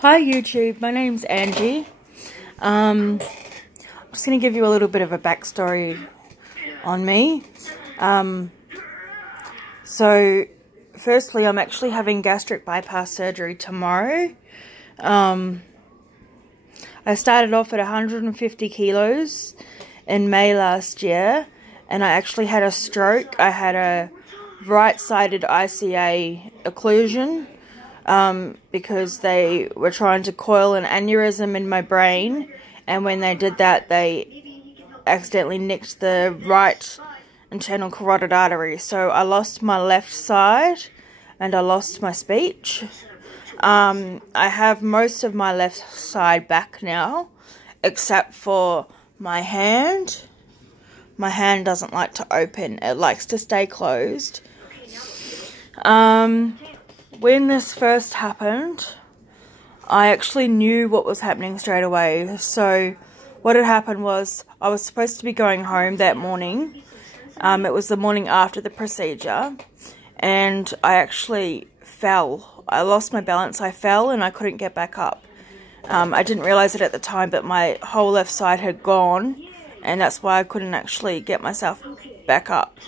Hi YouTube, my name's Angie. I'm just going to give you a little bit of a backstory on me. So firstly, I'm actually having gastric bypass surgery tomorrow. I started off at 150 kilos in May last year, and I actually had a stroke. I had a right-sided ICA occlusion. Because they were trying to coil an aneurysm in my brain, and when they did that, they accidentally nicked the right internal carotid artery. So I lost my left side, and I lost my speech. I have most of my left side back now, except for my hand. My hand doesn't like to open. It likes to stay closed. When this first happened, I actually knew what was happening straight away. So what had happened was I was supposed to be going home that morning. It was the morning after the procedure, and I actually fell. I lost my balance, I fell, and I couldn't get back up. I didn't realize it at the time, but my whole left side had gone, and that's why I couldn't actually get myself back up.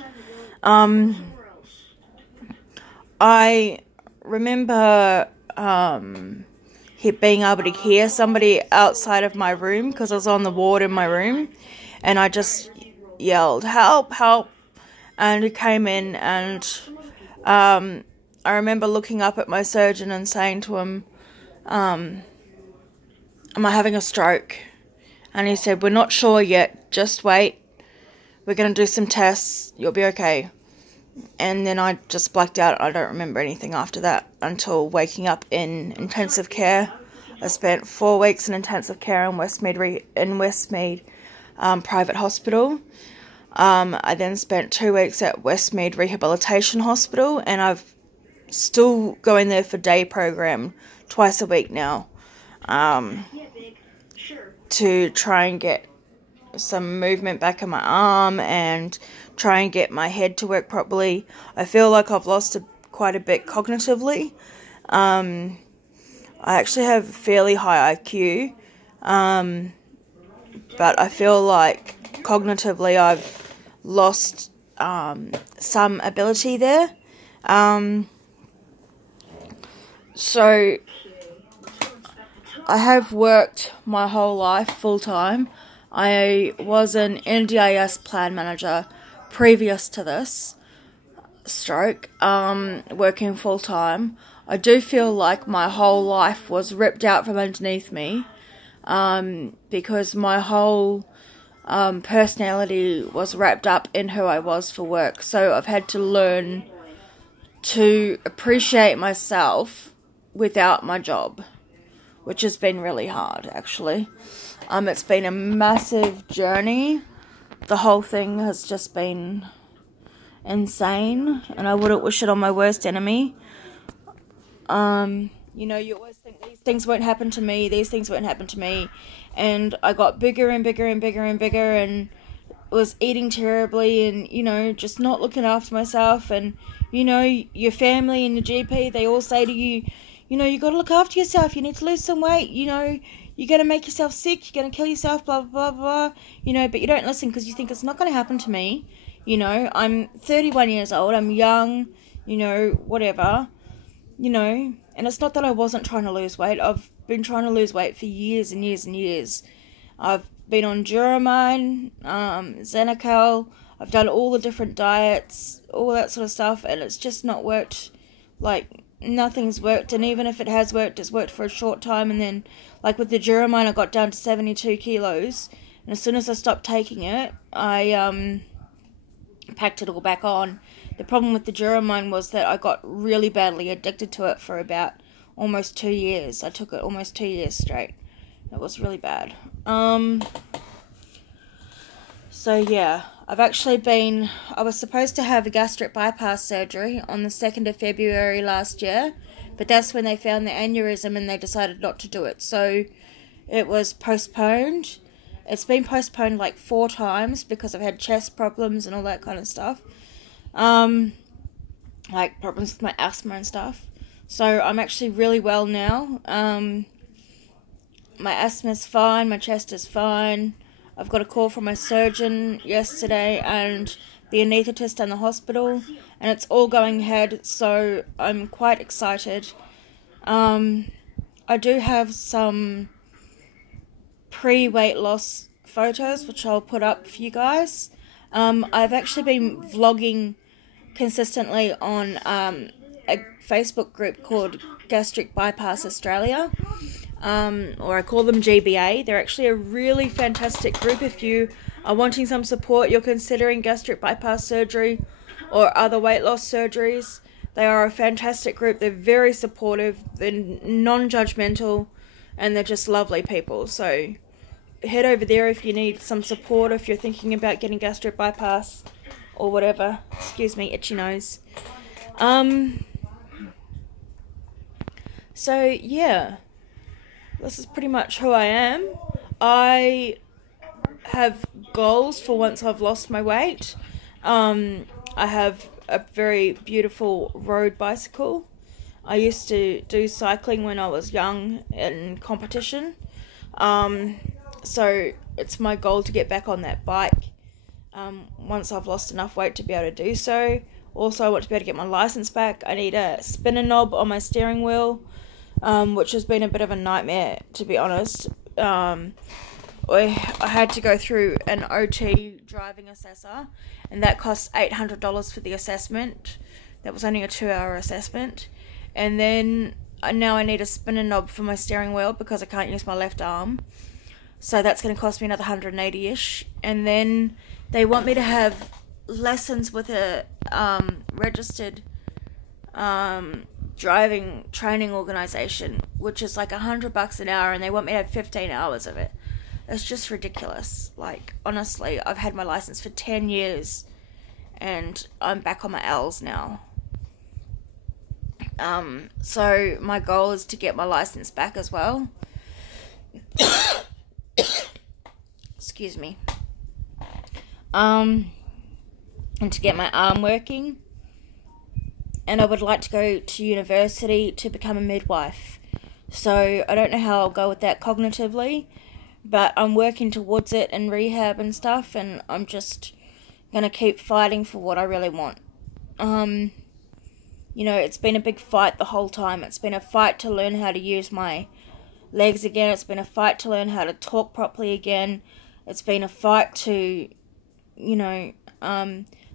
I remember being able to hear somebody outside of my room because I was on the ward in my room, and I just yelled, "Help, help," and he came in, and I remember looking up at my surgeon and saying to him, am I having a stroke? And he said, "We're not sure yet, just wait, we're going to do some tests, you'll be okay." And then I just blacked out. I don't remember anything after that until waking up in intensive care. I spent 4 weeks in intensive care in Westmead Private Hospital. I then spent 2 weeks at Westmead Rehabilitation Hospital, and I've still going there for day program twice a week now, to try and get some movement back in my arm and try and get my head to work properly. I feel like I've lost quite a bit cognitively. I actually have fairly high IQ, but I feel like cognitively I've lost some ability there. So I have worked my whole life full-time. I was an NDIS plan manager previous to this stroke, working full-time. I do feel like my whole life was ripped out from underneath me, because my whole personality was wrapped up in who I was for work. So I've had to learn to appreciate myself without my job, which has been really hard, actually. It's been a massive journey. The whole thing has just been insane, and I wouldn't wish it on my worst enemy. You know, you always think these things won't happen to me, these things won't happen to me, and I got bigger and bigger and bigger and bigger, and was eating terribly, and, you know, just not looking after myself, and, you know, your family and your GP, they all say to you, you know, you got to look after yourself, you need to lose some weight, you know, you're going to make yourself sick, you're going to kill yourself, blah, blah, blah, blah, you know, but you don't listen because you think it's not going to happen to me. You know, I'm 31 years old, I'm young, you know, whatever, you know, and it's not that I wasn't trying to lose weight. I've been trying to lose weight for years and years and years. I've been on Duramine, Xenical, I've done all the different diets, all that sort of stuff, and it's just not worked. Like, nothing's worked, and even if it has worked, it's worked for a short time, and then, like with the Duramine, I got down to 72 kilos, and as soon as I stopped taking it, I packed it all back on. The problem with the Duramine was that I got really badly addicted to it for about almost 2 years. I took it almost 2 years straight. It was really bad. So yeah, I was supposed to have a gastric bypass surgery on the 2nd of February last year, but that's when they found the aneurysm and they decided not to do it. So it was postponed. It's been postponed like 4 times because I've had chest problems and all that kind of stuff. Like problems with my asthma and stuff. So I'm actually really well now. my asthma's fine, my chest is fine. I've got a call from my surgeon yesterday and the anaesthetist and the hospital, and it's all going ahead, so I'm quite excited. I do have some pre-weight loss photos which I'll put up for you guys. I've actually been vlogging consistently on a Facebook group called Gastric Bypass Australia, or I call them GBA. They're actually a really fantastic group if you are wanting some support, you're considering gastric bypass surgery or other weight loss surgeries. They are a fantastic group. They're very supportive, they're non-judgmental, and they're just lovely people. So head over there if you need some support, if you're thinking about getting gastric bypass or whatever. Excuse me, itchy nose. So yeah, this is pretty much who I am. I have goals for once I've lost my weight. I have a very beautiful road bicycle. I used to do cycling when I was young in competition. So it's my goal to get back on that bike once I've lost enough weight to be able to do so. Also, I want to be able to get my license back. I need a spinner knob on my steering wheel, which has been a bit of a nightmare, to be honest. I had to go through an OT driving assessor, and that cost $800 for the assessment. That was only a 2-hour assessment. And then now I need a spinner knob for my steering wheel because I can't use my left arm. So that's going to cost me another $180-ish. And then they want me to have lessons with a registered driving training organization, which is like $100 an hour, and they want me to have 15 hours of it. It's just ridiculous. Like, honestly, I've had my license for 10 years and I'm back on my L's now. So my goal is to get my license back as well. Excuse me. And to get my arm working. And I would like to go to university to become a midwife. So I don't know how I'll go with that cognitively, but I'm working towards it in rehab and stuff, and I'm just going to keep fighting for what I really want. You know, it's been a big fight the whole time. It's been a fight to learn how to use my legs again. It's been a fight to learn how to talk properly again. It's been a fight to, you know,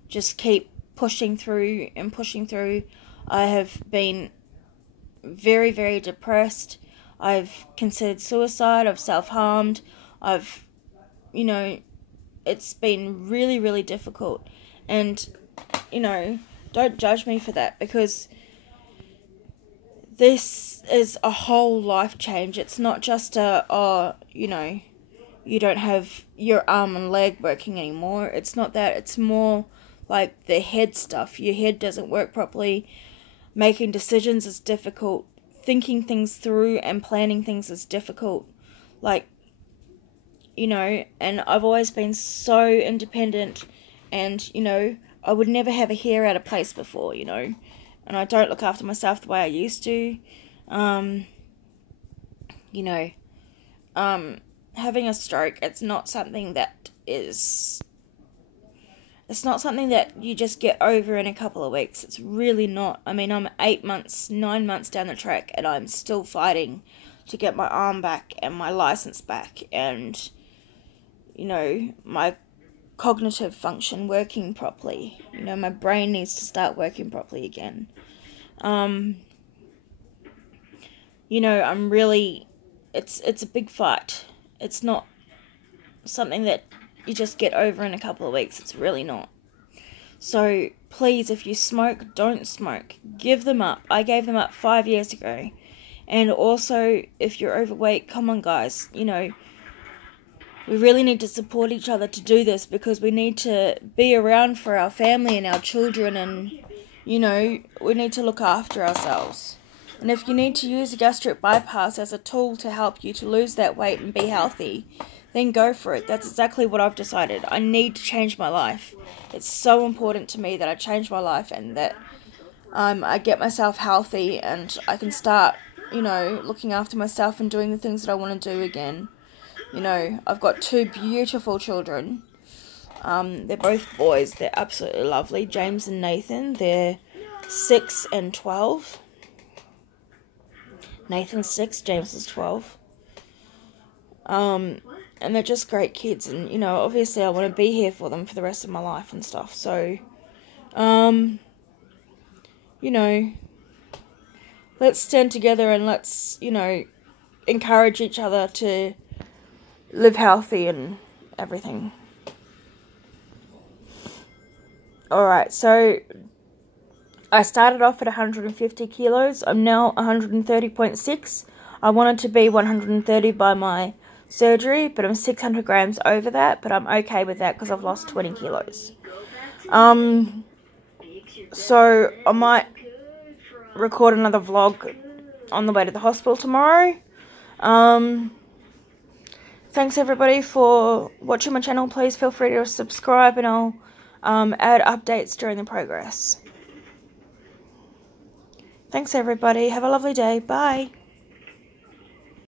just keep pushing through and pushing through. I have been very, very depressed. I've considered suicide. I've self-harmed. You know, it's been really, really difficult. And, you know, don't judge me for that, because this is a whole life change. It's not just you know, you don't have your arm and leg working anymore. It's not that. It's more like the head stuff. Your head doesn't work properly. Making decisions is difficult. Thinking things through and planning things is difficult. Like, you know, and I've always been so independent, and, you know, I would never have a hair out of place before, you know, and I don't look after myself the way I used to. You know, having a stroke, it's not something that you just get over in a couple of weeks. It's really not. I mean, I'm 9 months down the track, and I'm still fighting to get my arm back and my license back, and, you know, my cognitive function working properly. You know, my brain needs to start working properly again. You know, I'm really, it's a big fight. It's not something that you just get over in a couple of weeks. It's really not. So please, if you smoke, don't smoke. Give them up. I gave them up 5 years ago. And also, if you're overweight, come on, guys, you know, we really need to support each other to do this, because we need to be around for our family and our children, and, you know, we need to look after ourselves. And if you need to use a gastric bypass as a tool to help you to lose that weight and be healthy, then go for it. That's exactly what I've decided. I need to change my life. It's so important to me that I change my life, and that I get myself healthy, and I can start you know, looking after myself and doing the things that I want to do again. You know, I've got 2 beautiful children. They're both boys. They're absolutely lovely. James and Nathan. They're 6 and 12. Nathan's 6, James is 12. And they're just great kids. And, you know, obviously I want to be here for them for the rest of my life and stuff. So, you know, let's stand together and let's, you know, encourage each other to live healthy and everything. Alright, so I started off at 150 kilos. I'm now 130.6. I wanted to be 130 by my surgery, but I'm 600 grams over that, but I'm okay with that because I've lost 20 kilos. So I might record another vlog on the way to the hospital tomorrow. Thanks everybody for watching my channel. Please feel free to subscribe and I'll add updates during the progress. Thanks everybody. Have a lovely day. Bye.